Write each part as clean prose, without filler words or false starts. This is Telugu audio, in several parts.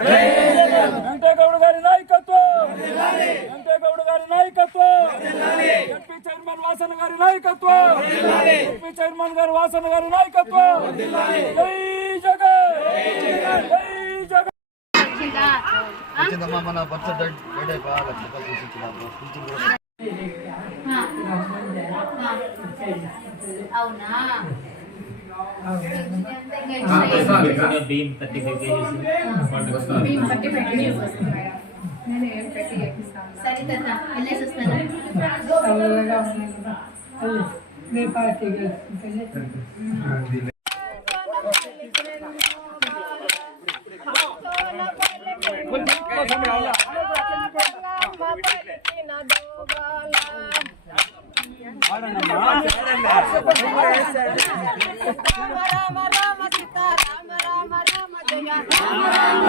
వెంకటేగౌడ గారి నాయకత్వం, వెంకటేగౌడ గారి నాయకత్వం, ఎంపీ చైర్మన్ వాసన గారి నాయకత్వం, ఎంపీ చైర్మన్ గారు వాసన గారి నాయకత్వం. జై జగన్, జై జగన్. మన బర్త్ అవునా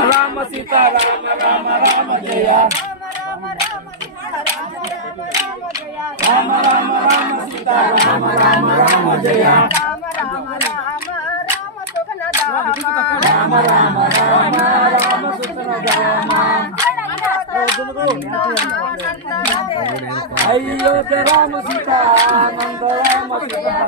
రామ సీతా రామ రామ రామ జయ, రామ రామ రామ సీతా రామ రామ రామ జయ, రామ రామ రామ సుతన రామ. అయోధ్య రామ సీతా ఆనంద రామ సీతా,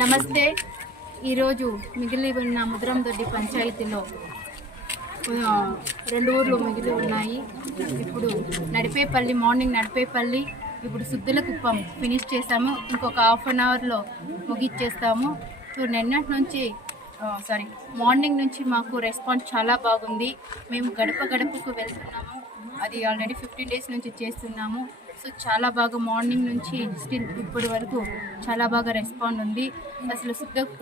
నమస్తే. ఈరోజు మిగిలి ఉన్న ముద్రందొడ్డి పంచాయతీలో 2 ఊర్లు మిగిలి ఉన్నాయి. ఇప్పుడు నడిపేపల్లి, మార్నింగ్ నడిపేపల్లి, ఇప్పుడు సుద్దులకుప్పం ఫినిష్ చేస్తాము. ఇంకొక హాఫ్ అన్ అవర్లో ముగిచ్చేస్తాము. సో నిన్నటి నుంచి మార్నింగ్ నుంచి మాకు రెస్పాన్స్ చాలా బాగుంది. మేము గడప గడపకు వెళ్తున్నాము. అది ఆల్రెడీ 15 డేస్ నుంచి చేస్తున్నాము. సో చాలా బాగా మార్నింగ్ నుంచి స్టిల్ ఇప్పటి వరకు చాలా బాగా రెస్పాండ్ ఉంది. అసలు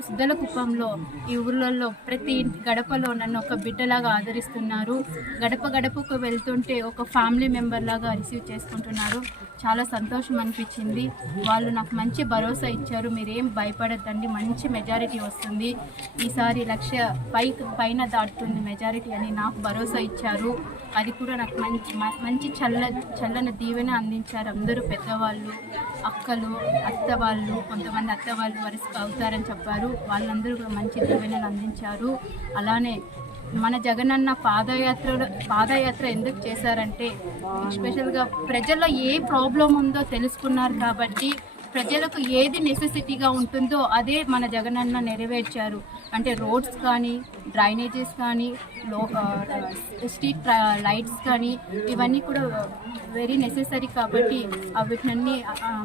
సుద్దలకుప్పంలో ఈ ఊర్లలో ప్రతి గడపలో నన్ను ఒక బిడ్డలాగా ఆదరిస్తున్నారు. గడప గడపకు వెళ్తుంటే ఒక ఫ్యామిలీ మెంబర్ లాగా రిసీవ్ చేసుకుంటున్నారు. చాలా సంతోషం అనిపించింది. వాళ్ళు నాకు మంచి భరోసా ఇచ్చారు. మీరేం భయపడద్దండి, మంచి మెజారిటీ వస్తుంది, ఈసారి 1,00,000 పైన దాటుతుంది మెజారిటీ అని నాకు భరోసా ఇచ్చారు. అది కూడా నాకు మంచి చల్లని దీవెన అందించారు. అందరూ పెద్దవాళ్ళు, అక్కలు, అత్తవాళ్ళు, కొంతమంది అత్తవాళ్ళు వరుసగా అవుతారని చెప్పారు. వాళ్ళందరూ కూడా మంచి దీవెనలు అందించారు. అలానే మన జగనన్న పాదయాత్ర ఎందుకు చేశారంటే, ఎస్పెషల్గా ప్రజల్లో ఏ ప్రాబ్లం ఉందో తెలుసుకున్నారు కాబట్టి ప్రజలకు ఏది నెసెసిటీగా ఉంటుందో అదే మన జగనన్న నెరవేర్చారు. అంటే రోడ్స్ కానీ, డ్రైనేజెస్ కానీ, స్ట్రీట్ లైట్స్ కానీ, ఇవన్నీ కూడా వెరీ నెసెసరీ కాబట్టి వీటినన్నీ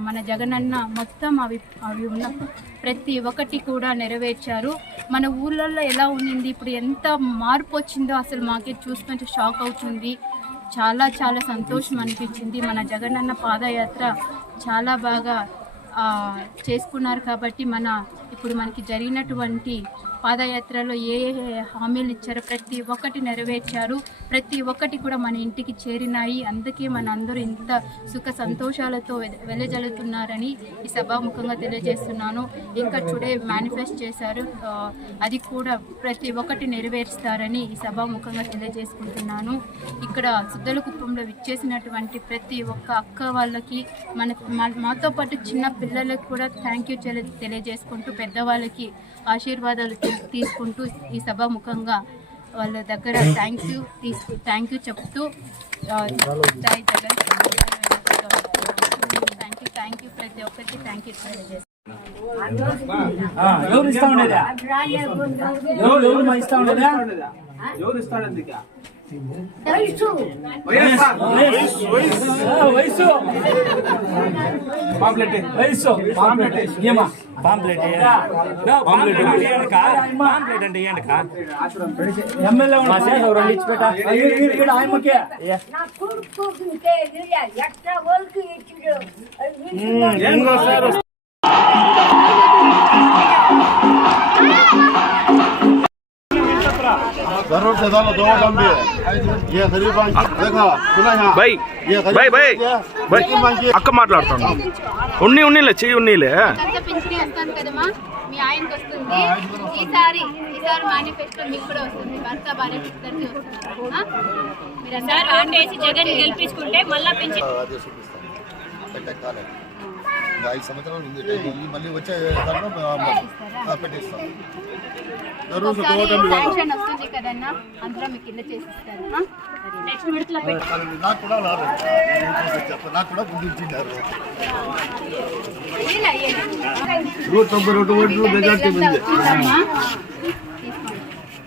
మన జగనన్న మొత్తం అవి ఉన్న ప్రతి ఒక్కటి కూడా నెరవేర్చారు. మన ఊళ్ళల్లో ఎలా ఉండింది, ఇప్పుడు ఎంత మార్పు వచ్చిందో అసలు మాకే చూస్తుంటే షాక్ అవుతుంది. చాలా చాలా సంతోషం అనిపించింది. మన జగనన్న పాదయాత్ర చాలా బాగా చేసుకున్నారు కాబట్టి ఇప్పుడు మనకి జరిగినటువంటి పాదయాత్రలో ఏ హామీలు ఇచ్చారో ప్రతి ఒక్కటి నెరవేర్చారు. ప్రతి ఒక్కటి కూడా మన ఇంటికి చేరినాయి. అందుకే మన అందరూ ఇంత సుఖ సంతోషాలతో వెదజల్లుతున్నారని ఈ సభాముఖంగా తెలియజేస్తున్నాను. ఇంకా టుడే మేనిఫెస్ట్ చేశారు, అది కూడా ప్రతి ఒక్కటి నెరవేరుస్తారని ఈ సభాముఖంగా తెలియజేసుకుంటున్నాను. ఇక్కడ సుద్దలకుప్పంలో విచ్చేసినటువంటి ప్రతి ఒక్క అక్క వాళ్ళకి, మాతో పాటు చిన్న పిల్లలకు కూడా థ్యాంక్ యూ తెలియజేసుకుంటూ, పెద్దవాళ్ళకి ఆశీర్వాదాలు తీసుకుంటూ ఈ సభాముఖంగా వాళ్ళ దగ్గర థ్యాంక్ యూ చెప్తూ జై జగన్, థ్యాంక్ యూ ప్రతి ఒక్కరికి థ్యాంక్ యూ తెలియజేస్తాను. వయసు ఎమ్మెల్యే ఆయమ్మకే जरूर से डालो दो दम भी ये गरीब देखो सुना यहाँ బై ये బై బై బై गरीब అక్క మాట్లాడుతాను ఉన్నీలే చెయ్యి ఉన్నీలే అంతా పింఛనీ వస్తాను కదమ్మా మీ ఆయనకి వస్తుంది ఈసారి మేనిఫెస్టో మీకు కూడా వస్తుంది భర్త భార్య ఇద్దరికి వస్తున్నారు మీరందరూ ఓటేసి జగన్ గెలిపించుకుంటే మళ్ళా పెంచి ఐదు సంవత్సరాలు ఉంది మళ్ళీ వచ్చే దాంట్లో పెట్టిస్తాం జरूर से दो दम भी శాంక్షన్ వస్తుంది కదన్నా అందులో మీకు ఇల్లు చేసిస్తారు నెక్స్ట్ విడతలో నాకు కూడా రాదు నాకు కూడా గుర్తించారు 192 ఓట్లు మెజార్టీ ఉంది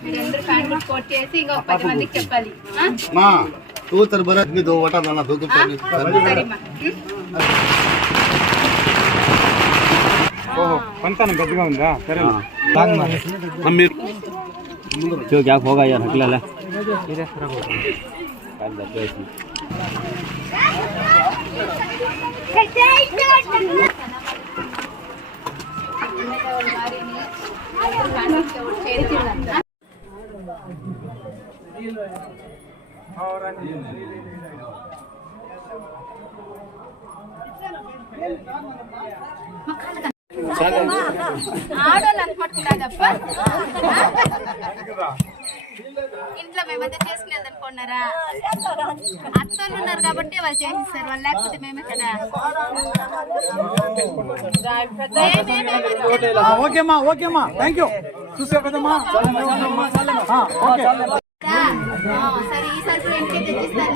మీరందరూ ఫ్యాన్ గుర్తు కోట్ చేసి ఇంకొక 10 మందికి చెప్పాలి మా तू तर बरं मी दो वटा ना दो సరేమ్మా పంతానం పెద్దగా ఉందా సరే जो क्या होगा यार हकला ले ఆడోళ్ళు అనుకుంటున్నారప్ప ఇంట్లో మేమంతా చేసుకునేది అనుకున్నారా అత్తోళ్ళు ఉన్నారు కాబట్టి వాళ్ళు చేసిస్తారు వాళ్ళు లేకపోతే మేమే కదా ఓకేమ్మా ఓకేమ్మా థ్యాంక్ యూ చూసే కదమ్మా సరే ఈసారి కూడా ఇంటికి తెచ్చిస్తారు